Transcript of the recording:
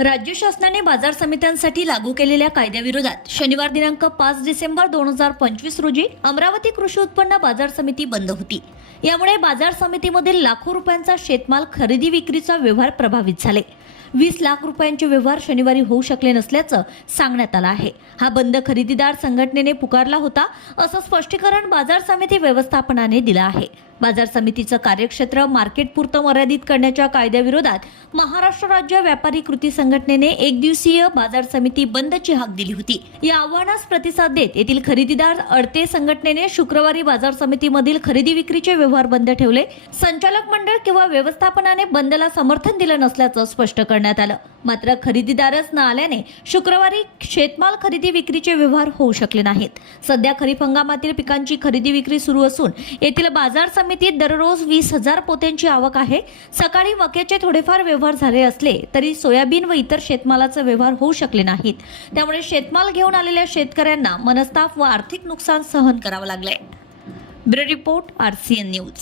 राज्य शासनाने बाजार समित्यांसाठी लागू केलेल्या कायद्याविरोधात शनिवार दिनांक पाच डिसेंबर दोन हजार पंचवीस रोजी अमरावती कृषी उत्पन्न बाजार समिती बंद होती. यामुळे बाजार समितीमधील लाखो रुपयांचा शेतमाल खरेदी विक्रीचा व्यवहार प्रभावित झाले. वीस लाख रुपयांचे व्यवहार शनिवारी होऊ शकले नसल्याचं सांगण्यात आलं आहे. हा बंद खरेदीदार संघटनेने पुकारला होता असं स्पष्टीकरण बाजार समिती व्यवस्थापनाने दिलं आहे. बाजार समितीचं कार्यक्षेत्र मार्केटपुरतं मर्यादित करण्याच्या कायद्याविरोधात महाराष्ट्र राज्य व्यापारी कृती संघटनेने एक दिवसीय बाजार समिती बंदची हाक दिली होती. या आव्हानास प्रतिसाद देत येथील खरेदीदार अडते संघटनेने शुक्रवारी बाजार समितीमधील खरेदी विक्रीचे व्यवहार बंद ठेवले. संचालक मंडळ किंवा व्यवस्थापनाने बंदला समर्थन दिलं नसल्याचं स्पष्ट करण्यात करण्यात आलं. मात्र खरेदीदारच न आल्याने शुक्रवारी शेतमाल खरेदी विक्रीचे व्यवहार होऊ शकले नाहीत. सध्या खरीप हंगामातील पिकांची खरेदी विक्री सुरू असून येथील बाजार समितीत दररोज वीस हजार पोत्यांची आवक आहे. सकाळी मक्याचे थोडेफार व्यवहार झाले असले तरी सोयाबीन व इतर शेतमालाचे व्यवहार होऊ शकले नाहीत. त्यामुळे शेतमाल घेऊन आलेल्या शेतकऱ्यांना मनस्ताप व आर्थिक नुकसान सहन करावं लागलंय. Bureau report RCN news.